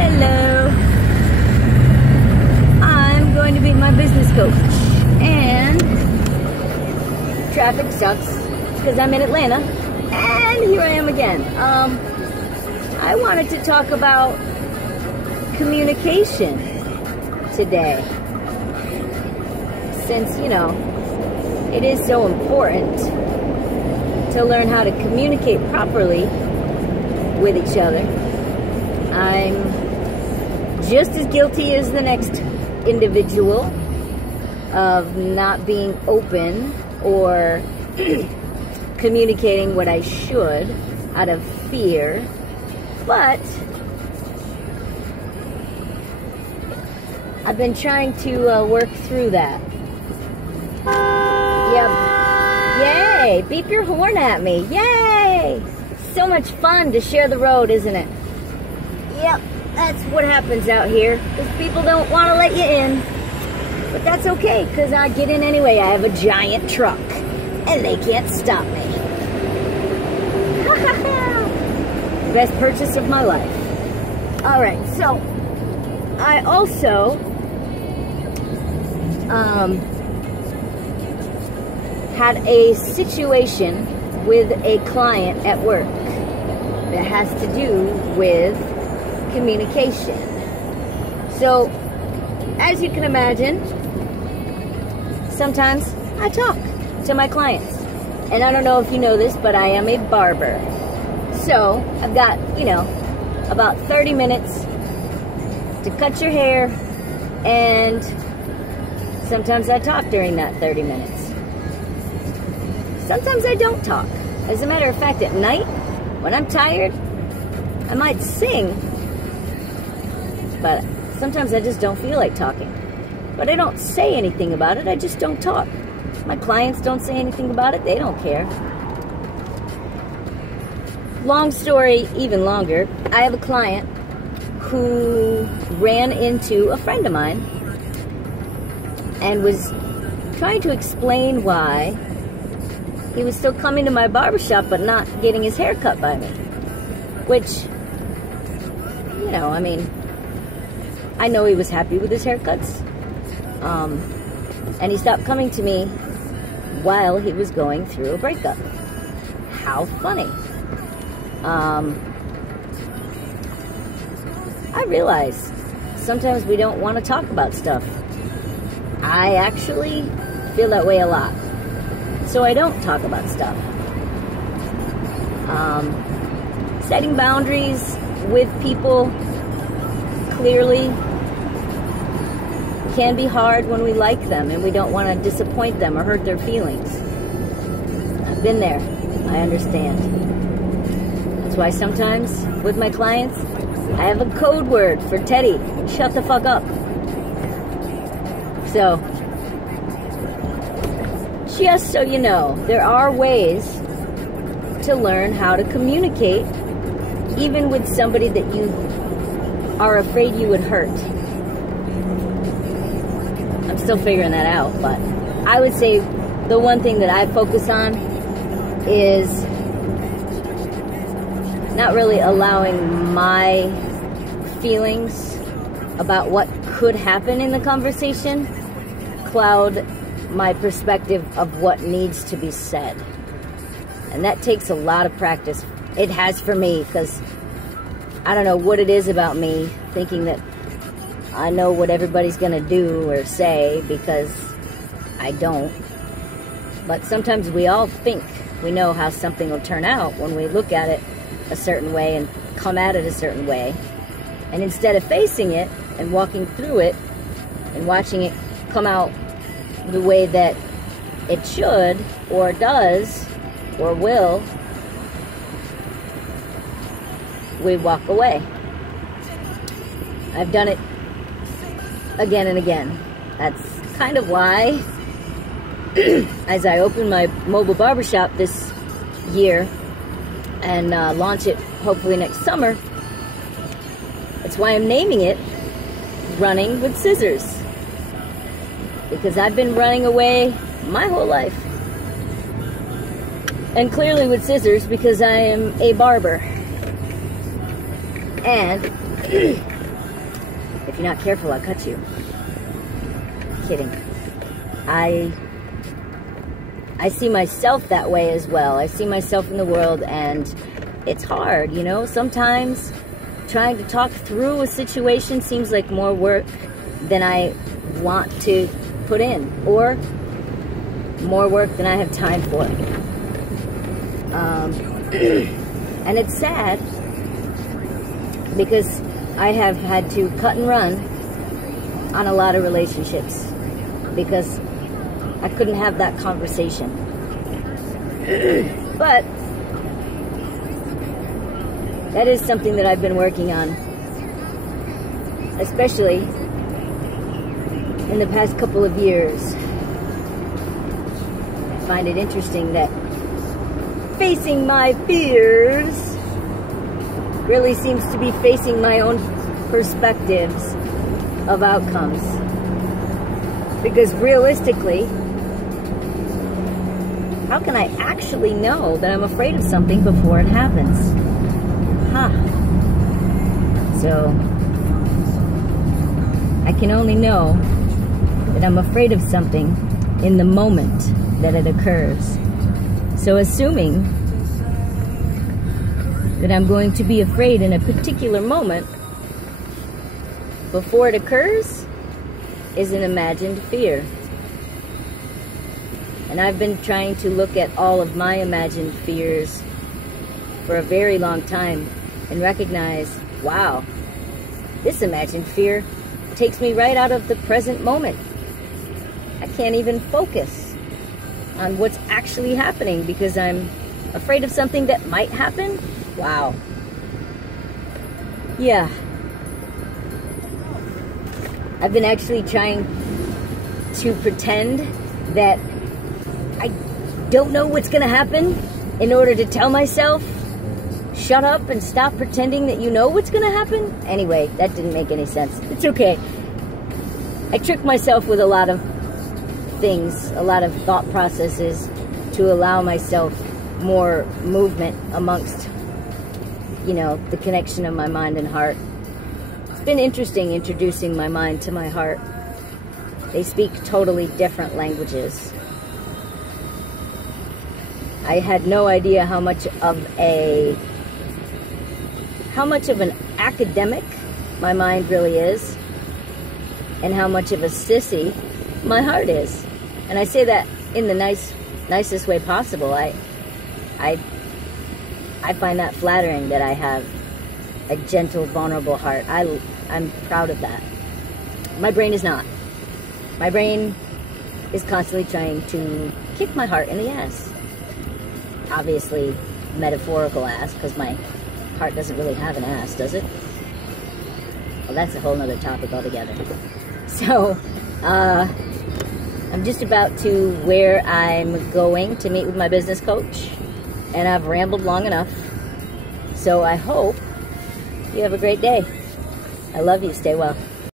Hello. I'm going to be my business coach, and traffic sucks because I'm in Atlanta, and here I am again. I wanted to talk about communication today, since, you know, it is so important to learn how to communicate properly with each other. I'm just as guilty as the next individual of not being open or communicating what I should out of fear, but I've been trying to work through that. Yep. Yay! Beep your horn at me. Yay! So much fun to share the road, isn't it? Yep, that's what happens out here, because people don't want to let you in. But that's okay, because I get in anyway. I have a giant truck, and they can't stop me. Best purchase of my life. Alright, so I also had a situation with a client at work that has to do with communication. So, as you can imagine, sometimes I talk to my clients. And I don't know if you know this, but I am a barber. So, I've got, you know, about 30 minutes to cut your hair, and sometimes I talk during that 30 minutes. Sometimes I don't talk. As a matter of fact, at night, when I'm tired, I might sing, but sometimes I just don't feel like talking. But I don't say anything about it, I just don't talk. My clients don't say anything about it, they don't care. Long story, even longer, I have a client who ran into a friend of mine and was trying to explain why he was still coming to my barbershop but not getting his hair cut by me. Which, you know, I mean, I know he was happy with his haircuts. And he stopped coming to me while he was going through a breakup. How funny. I realize sometimes we don't want to talk about stuff. I actually feel that way a lot. So I don't talk about stuff. Setting boundaries with people clearly can be hard when we like them and we don't want to disappoint them or hurt their feelings. I've been there. I understand. That's why sometimes with my clients, I have a code word for Teddi. Shut the fuck up. So, just so you know, there are ways to learn how to communicate even with somebody that you are afraid you would hurt. I'm still figuring that out, but I would say the one thing that I focus on is not really allowing my feelings about what could happen in the conversation cloud my perspective of what needs to be said. And that takes a lot of practice. It has for me, because I don't know what it is about me thinking that I know what everybody's gonna do or say, because I don't. But sometimes we all think we know how something will turn out when we look at it a certain way and come at it a certain way. And instead of facing it and walking through it and watching it come out the way that it should or does or will, we walk away. I've done it again and again. That's kind of why as I open my mobile barbershop this year and launch it hopefully next summer, that's why I'm naming it Running with Scissors. Because I've been running away my whole life. And clearly with scissors, because I am a barber. And If you're not careful, I'll cut you. Kidding. I see myself that way as well. I see myself in the world, and it's hard, you know? Sometimes trying to talk through a situation seems like more work than I want to put in, or more work than I have time for. And it's sad because I have had to cut and run on a lot of relationships because I couldn't have that conversation. But that is something that I've been working on, especially in the past couple of years. I find it interesting that facing my fears really seems to be facing my own perspectives of outcomes. Because realistically, how can I actually know that I'm afraid of something before it happens? So, I can only know that I'm afraid of something in the moment that it occurs. So assuming that I'm going to be afraid in a particular moment before it occurs is an imagined fear. And I've been trying to look at all of my imagined fears for a very long time and recognize, wow, this imagined fear takes me right out of the present moment. I can't even focus on what's actually happening because I'm afraid of something that might happen. Wow. Yeah. I've been actually trying to pretend that I don't know what's going to happen in order to tell myself, shut up and stop pretending that you know what's going to happen. Anyway, that didn't make any sense. It's okay. I tricked myself with a lot of things, a lot of thought processes to allow myself more movement amongst, you know, the connection of my mind and heart. It's been interesting introducing my mind to my heart. They speak totally different languages. I had no idea how much of an academic my mind really is, and how much of a sissy my heart is. And I say that in the nicest way possible. I find that flattering that I have a gentle, vulnerable heart. I'm proud of that. My brain is not. My brain is constantly trying to kick my heart in the ass. Obviously, metaphorical ass, because my heart doesn't really have an ass, does it? Well, that's a whole nother topic altogether. So, I'm just about to where I'm going to meet with my business coach, and I've rambled long enough. So I hope you have a great day. I love you. Stay well.